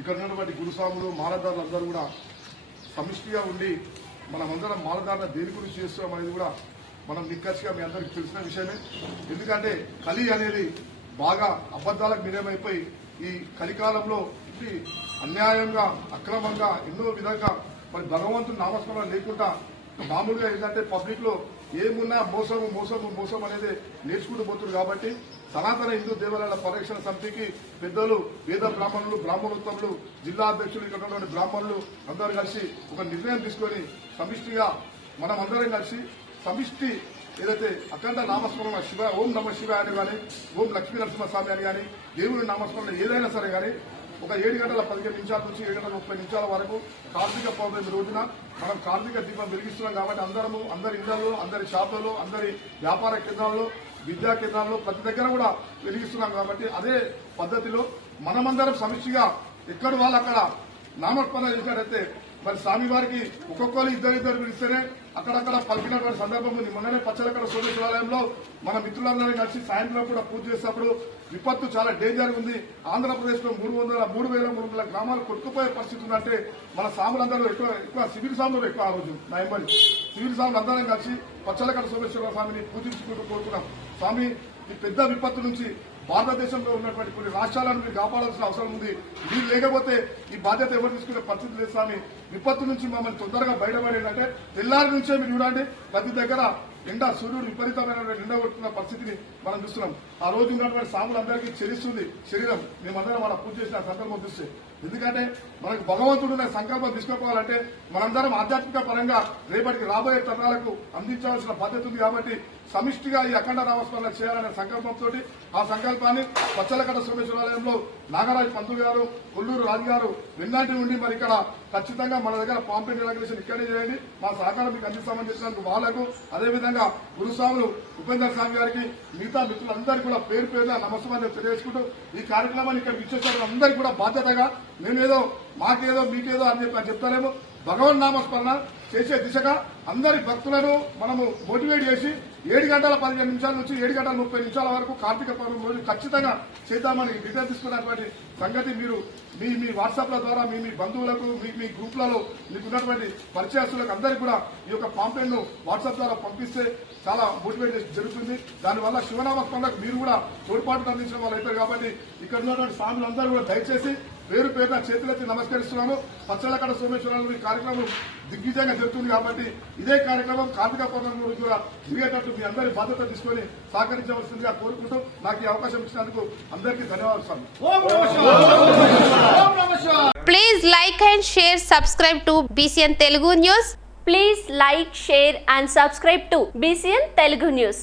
ఇక్కడ ఉన్నటువంటి గురుస్వాములు మాలదారులు అందరూ కూడా సమిష్టిగా ఉండి మనమందరం మాలదారుల దేని గురించి చేస్తున్నాం అనేది కూడా మనం నిక్కచ్చిగా మీ అందరికి తెలిసిన విషయమే. ఎందుకంటే కలి అనేది బాగా అబద్ధాలకు నిలయమైపోయి ఈ కలికాలంలో ఇది అన్యాయంగా అక్రమంగా ఎన్నో విధంగా మరి భగవంతుని నామస్మరణ లేకుండా మామూలుగా ఏంటంటే పబ్లిక్లో ఏమున్నా మోసము మోసము మోసం అనేది నేర్చుకుంటూ పోతుంది కాబట్టి సనాతన హిందూ దేవాలయాల పరిరక్షణ సమితికి పెద్దలు వేద బ్రాహ్మణులు బ్రాహ్మణోత్తములు జిల్లా అధ్యక్షులు ఇక్కడ బ్రాహ్మణులు అందరూ కలిసి ఒక నిర్ణయం తీసుకొని సమిష్టిగా మనం అందరం కలిసి సమిష్టి ఏదైతే అఖండ నామస్మరణ శివ ఓం నమ శివ అని కానీ ఓం లక్ష్మీ నరసింహస్వామి అని కానీ దేవుని నామస్మరణ ఏదైనా సరే కానీ ఒక ఏడు గంటల పదిహేను నిమిషాల నుంచి ఏడు గంటల ముప్పై నిమిషాల వరకు కార్తీక పౌర్ణమి రోజున మనం కార్తీక దీపం వెలిగిస్తున్నాం కాబట్టి అందరము అందరి ఇళ్ళలో అందరి షాపులలో అందరి వ్యాపార కేంద్రాల్లో విద్యా కేంద్రాల్లో ప్రతి దగ్గర కూడా వెలిగిస్తున్నాం కాబట్టి అదే పద్ధతిలో మనమందరం సమిష్టిగా ఎక్కడ వాళ్ళు అక్కడ నామస్మరణ చేసినట్టయితే మరి స్వామివారికి ఒక్కొక్కరు ఇద్దరు ఇద్దరు పిలిస్తేనే అక్కడక్కడ పలికినటువంటి సందర్భం ఉంది. మొన్ననే పచ్చలక్కడ సోమేశ్వరాలయంలో మన మిత్రులందరినీ కలిసి సాయంత్రం కూడా పూజ చేసేటప్పుడు విపత్తు చాలా డేంజర్ ఉంది. ఆంధ్రప్రదేశ్లో మూడు వందల మూడు వేల మూడు వందల గ్రామాలు కొట్టుకుపోయే పరిస్థితి ఉందంటే మన సాములందరూ ఎక్కువ ఎక్కువ సివిల్ సాములు ఎక్కువ ఆ రోజు నయంబడి సివిల్ సాములు అందరం కలిసి పచ్చలకడ సోమేశ్వర స్వామిని పూజించుకుంటూ కోరుకున్నాం స్వామి ఈ పెద్ద విపత్తు నుంచి భారతదేశంలో ఉన్నటువంటి కొన్ని రాష్ట్రాలను మీరు కాపాడాల్సిన అవసరం ఉంది. మీరు లేకపోతే ఈ బాధ్యత ఎవరు తీసుకునే పరిస్థితి లేదు స్వామి. విపత్తు నుంచి మమ్మల్ని తొందరగా బయటపడేటంటే తెల్లారి నుంచే మీరు చూడండి. ప్రతి దగ్గర ఎండ సూర్యుడు విపరీతమైన ఎండ కొట్టుకున్న పరిస్థితిని మనం చూస్తున్నాం. ఆ రోజు ఉన్నటువంటి సాములందరికీ చెల్లిస్తుంది శరీరం. మేమందరం మన పూజ చేసిన సందర్భం చూస్తే ఎందుకంటే మనకు భగవంతుడు అనే సంకల్పం తీసుకోవాలంటే మనందరం ఆధ్యాత్మిక పరంగా రేపటికి రాబోయే తరాలకు అందించాల్సిన బాధ్యత ఉంది కాబట్టి సమిష్టిగా ఈ అఖండ నామస్మరణ చేయాలనే సంకల్పంతో ఆ సంకల్పాన్ని పచ్చలకట్ట సోమేశ్వరాలయంలో నాగరాజు పంతులు గారు కొల్లూరు రాజు గారు వెన్నాటి నుండి మరి ఇక్కడ ఖచ్చితంగా మన దగ్గర పాంపెట్ ఇనాగ్రేషన్ ఇక్కడే చేయండి. మా సహకారం మీకు అందిస్తామని చెప్పినందుకు వాళ్ళకు అదేవిధంగా గురుస్వాములు ఉపేందర్ స్వామి గారికి మిగతా మిత్రులందరికీ కూడా పేరు పేరున నమస్కారం తెలియజేసుకుంటూ ఈ కార్యక్రమాన్ని ఇక్కడ విచ్చేసిన అందరికీ కూడా బాధ్యతగా నేనేదో మాకేదో మీకేదో అని చెప్పి చెప్తారేమో. భగవన్ నామస్మరణ చేసే దిశగా అందరి భక్తులను మనము మోటివేట్ చేసి ఏడు గంటల పదిహేను నిమిషాల నుంచి ఏడు గంటల ముప్పై నిమిషాల వరకు కార్తీక పౌర్ణమి రోజు ఖచ్చితంగా చేద్దామని డీటెయిల్ తీసుకున్నటువంటి సంగతి మీరు మీ మీ వాట్సాప్ల ద్వారా మీ మీ బంధువులకు మీ మీ గ్రూప్లలో మీకు ఉన్నటువంటి పరిచయస్తులకు అందరికీ కూడా ఈ యొక్క పాంప్లెట్ను వాట్సాప్ ద్వారా పంపిస్తే చాలా మోటివేట్ చేసి జరుగుతుంది. దానివల్ల శివనామ స్పందకు మీరు కూడా తోడ్పాటు అందించిన వాళ్ళు అవుతారు కాబట్టి ఇక్కడ ఉన్నటువంటి స్వాములందరూ కూడా దయచేసి పేరు పేరున చేతులెత్తి నమస్కరిస్తున్నాము పచ్చలకడ సోమేశ్వరాలు ఈ కార్యక్రమం దిగ్విజయంగా జరుగుతుంది కాబట్టి ఇదే కార్యక్రమం కార్తీక పౌర్ణమి రోజు కూడా జరిగేటట్టు మీ అందరి బాధ్యత తీసుకొని సహకరించవలసిందిగా కోరుకుంటూ నాకు ఈ అవకాశం ఇచ్చినందుకు అందరికీ ధన్యవాదాలు Please like and share, subscribe to BCN Telugu News. Please like, share and subscribe to BCN Telugu News.